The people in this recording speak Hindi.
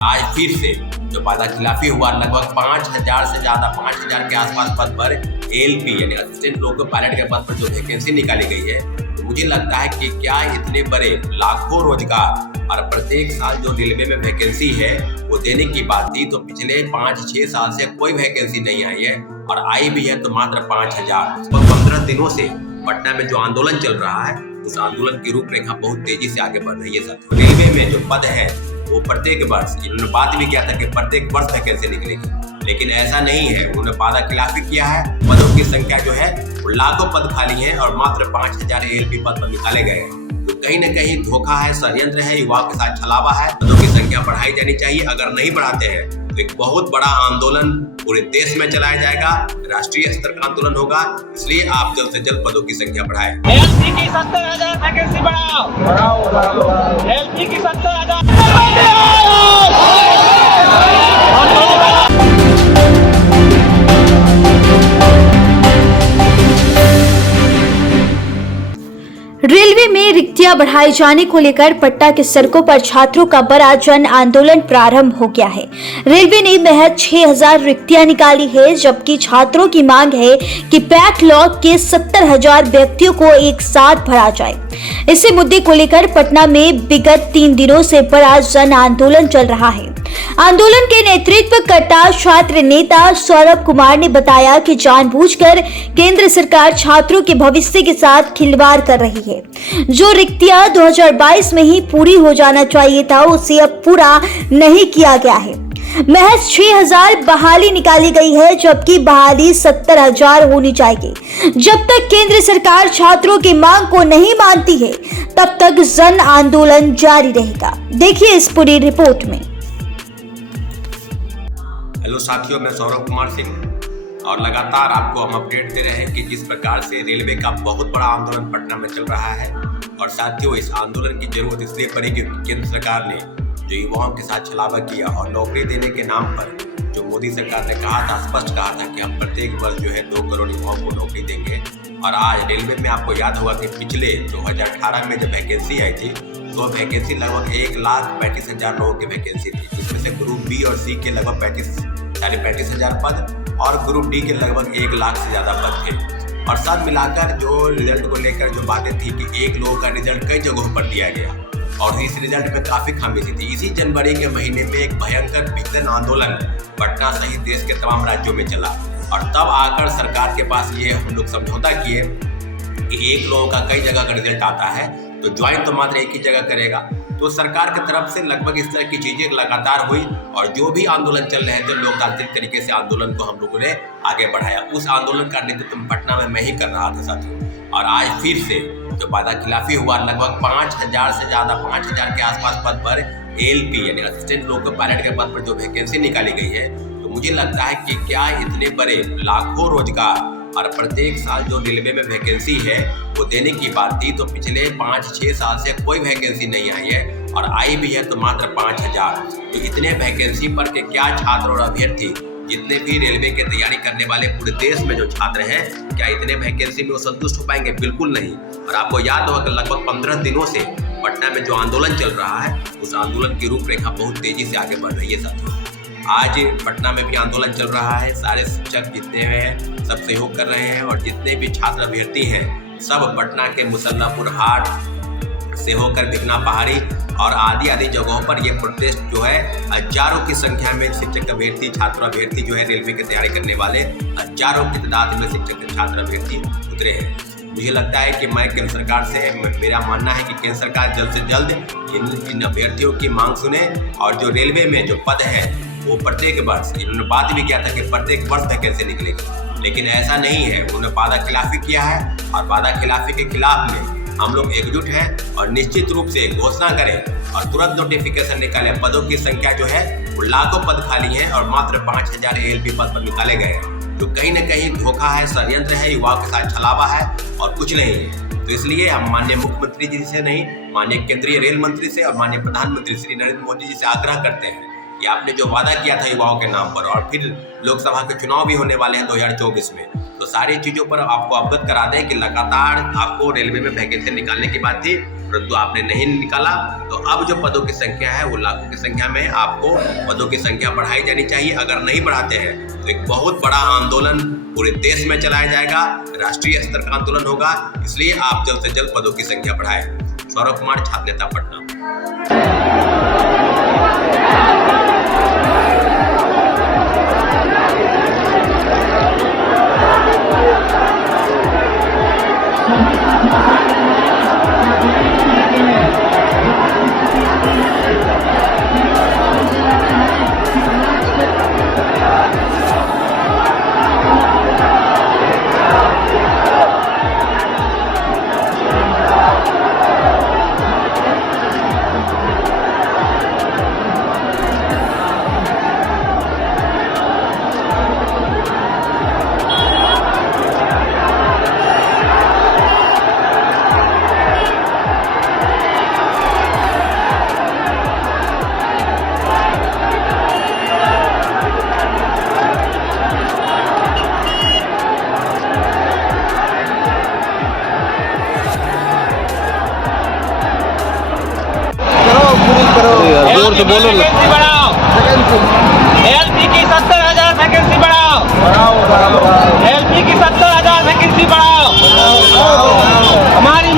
आज फिर से जो वादा खिलाफी हुआ, लगभग 5,000 से ज्यादा 5,000 के आसपास पद पर एएलपी यानी असिस्टेंट लोको पायलट के पद पर जो वैकेंसी निकाली गई है, तो मुझे लगता है कि क्या इतने बड़े लाखों रोजगार और प्रत्येक साल जो रेलवे में वैकेंसी है वो देने की बात थी, तो पिछले 5-6 साल से कोई वैकेंसी नहीं आई है और आई भी है तो मात्र 5,000। 15 दिनों से पटना में जो आंदोलन चल रहा है उस आंदोलन की रूपरेखा बहुत तेजी से आगे बढ़ रही है। रेलवे में जो पद है वो प्रत्येक वर्ष, इन्होंने बात भी किया था कि प्रत्येक वर्ष वैकेंसी निकलेगी, लेकिन ऐसा नहीं है। उन्होंने वादा खिलाफी किया है। पदों की संख्या जो है वो लाखों पद खाली है और मात्र 5,000 एएलपी पद पर निकाले गए हैं। तो कहीं न कहीं धोखा है, षड्यंत्र है, युवाओं के साथ छलावा है। पदों की संख्या बढ़ाई जानी चाहिए। अगर नहीं बढ़ाते हैं तो एक बहुत बड़ा आंदोलन पूरे देश में चलाया जाएगा, राष्ट्रीय स्तर का आंदोलन होगा। इसलिए आप जल्द से जल्द पदों की संख्या बढ़ाएं। एएलपी की 70,000 वैकेंसी बढ़ाओ। एएलपी की 70,000। रेलवे में रिक्तियां बढ़ाए जाने को लेकर पटना के सड़कों पर छात्रों का बड़ा जन आंदोलन प्रारंभ हो गया है। रेलवे ने महज 6,000 रिक्तियां निकाली है, जबकि छात्रों की मांग है कि बैकलॉग के 70,000 व्यक्तियों को एक साथ भरा जाए। इसी मुद्दे को लेकर पटना में विगत 3 दिनों से बड़ा जन आंदोलन चल रहा है। आंदोलन के नेतृत्व करता छात्र नेता सौरभ कुमार ने बताया कि जानबूझकर केंद्र सरकार छात्रों के भविष्य के साथ खिलवाड़ कर रही है। जो रिक्तियां 2022 में ही पूरी हो जाना चाहिए था, उसे अब पूरा नहीं किया गया है। महज 6,000 बहाली निकाली गई है, जबकि बहाली 70,000 होनी चाहिए। जब तक केंद्र सरकार छात्रों की मांग को नहीं मानती है, तब तक जन आंदोलन जारी रहेगा। देखिए इस पूरी रिपोर्ट में। हेलो साथियों, मैं सौरभ कुमार सिंह और लगातार आपको हम अपडेट दे रहे हैं कि किस प्रकार से रेलवे का बहुत बड़ा आंदोलन पटना में चल रहा है। और साथियों, इस आंदोलन की जरूरत इसलिए पड़ी कि केंद्र सरकार ने जो युवाओं के साथ छलावा किया और नौकरी देने के नाम पर जो मोदी सरकार ने कहा था, स्पष्ट कहा था कि हम प्रत्येक वर्ष जो है 2 करोड़ युवाओं को नौकरी देंगे। और आज रेलवे में आपको याद होगा कि पिछले 2018 में जब वैकेंसी आई थी तो वैकेंसी लगभग 1,35,000 लोगों की वैकेंसी थी, जिसमें से ग्रुप बी और सी के लगभग 35,000 पद और ग्रुप डी के लगभग 1 लाख से ज्यादा पद थे। और सब मिलाकर जो रिजल्ट को लेकर जो बातें थी कि एक लोगों का रिजल्ट कई जगहों पर दिया गया और इस रिजल्ट में काफी खामियां थी। इसी जनवरी के महीने में एक भयंकर विघटन आंदोलन पटना सहित देश के तमाम राज्यों में चला और तब आकर सरकार के पास ये हम लोग समझौता किए कि एक लोगों का कई जगह का रिजल्ट आता है तो ज्वाइन तो मात्र एक ही जगह करेगा। तो सरकार की तरफ से लगभग इस तरह की चीजें लगातार हुई और जो भी आंदोलन चल रहे थे लोकतांत्रिक तरीके से आंदोलन को हम लोगों ने आगे बढ़ाया। उस आंदोलन का नेतृत्व पटना में मैं ही कर रहा था साथियों। और आज फिर से जो वादा खिलाफी हुआ, लगभग 5,000 से ज्यादा 5,000 के आसपास पद पर एएलपी यानी असिस्टेंट लोको पायलट के पद पर जो वैकेंसी निकाली गई है, तो मुझे लगता है कि क्या इतने बड़े लाखों रोजगार और प्रत्येक साल जो रेलवे में वैकेंसी है वो देने की बात थी, तो पिछले 5-6 साल से कोई वैकेंसी नहीं आई है और आई भी है तो मात्र 5,000। तो इतने वैकेंसी पर के क्या छात्र और अभ्यर्थी, जितने भी रेलवे की तैयारी करने वाले पूरे देश में जो छात्र हैं, क्या इतने वैकेंसी में वो संतुष्ट हो पाएंगे? बिल्कुल नहीं। और आपको याद होगा कि लगभग 15 दिनों से पटना में जो आंदोलन चल रहा है उस आंदोलन की रूपरेखा बहुत तेजी से आगे बढ़ रही है साथियों। आज पटना में भी आंदोलन चल रहा है। सारे शिक्षक जितने हैं सब सहयोग कर रहे हैं और जितने भी छात्र अभ्यर्थी हैं सब पटना के मुसल्लापुर हाट से होकर भिकना पहाड़ी और आदि जगहों पर ये प्रोटेस्ट जो है हजारों की संख्या में शिक्षक अभ्यर्थी, छात्र अभ्यर्थी जो है रेलवे की तैयारी करने वाले हजारों की तादाद में शिक्षक छात्र अभ्यर्थी उतरे हैं। मुझे लगता है कि मैं केंद्र सरकार से मेरा मानना है कि केंद्र सरकार जल्द से जल्द इन अभ्यर्थियों की मांग सुने और जो रेलवे में जो पद है वो प्रत्येक वर्ष, इन्होंने बात भी किया था कि प्रत्येक वर्ष वैकेंसी निकलेगी, लेकिन ऐसा नहीं है। उन्होंने वादा खिलाफी किया है और वादा खिलाफी के खिलाफ में हम लोग एकजुट हैं और निश्चित रूप से घोषणा करें और तुरंत नोटिफिकेशन निकालें। पदों की संख्या जो है वो लाखों पद खाली हैं और मात्र 5,000 एएलपी पद पर निकाले गए हैं। तो कहीं न कहीं धोखा है, षड्यंत्र है, युवाओं के साथ छलावा है और कुछ नहीं है। तो इसलिए हम माननीय मुख्यमंत्री जी से नहीं, माननीय केंद्रीय रेल मंत्री से और माननीय प्रधानमंत्री श्री नरेंद्र मोदी जी से आग्रह करते हैं कि आपने जो वादा किया था युवाओं के नाम पर, और फिर लोकसभा के चुनाव भी होने वाले हैं 2024 में, तो सारी चीजों पर आपको अवगत करा दें कि लगातार आपको रेलवे में वैकेंसी निकालने की बात थी परंतु आपने नहीं निकाला, तो अब जो पदों की संख्या है वो लाखों की संख्या में है। आपको पदों की संख्या बढ़ाई जानी चाहिए। अगर नहीं बढ़ाते हैं तो एक बहुत बड़ा आंदोलन पूरे देश में चलाया जाएगा, राष्ट्रीय स्तर का आंदोलन होगा। इसलिए आप जल्द से जल्द पदों की संख्या बढ़ाएं। सौरभ कुमार, छात्र नेता, पटना। जोर से बोलो ना। वैकेंसी बढ़ाओ, एलपी की 70,000 वैकेंसी बढ़ाओ, एलपी की 70,000 वैकेंसी बढ़ाओ। हमारी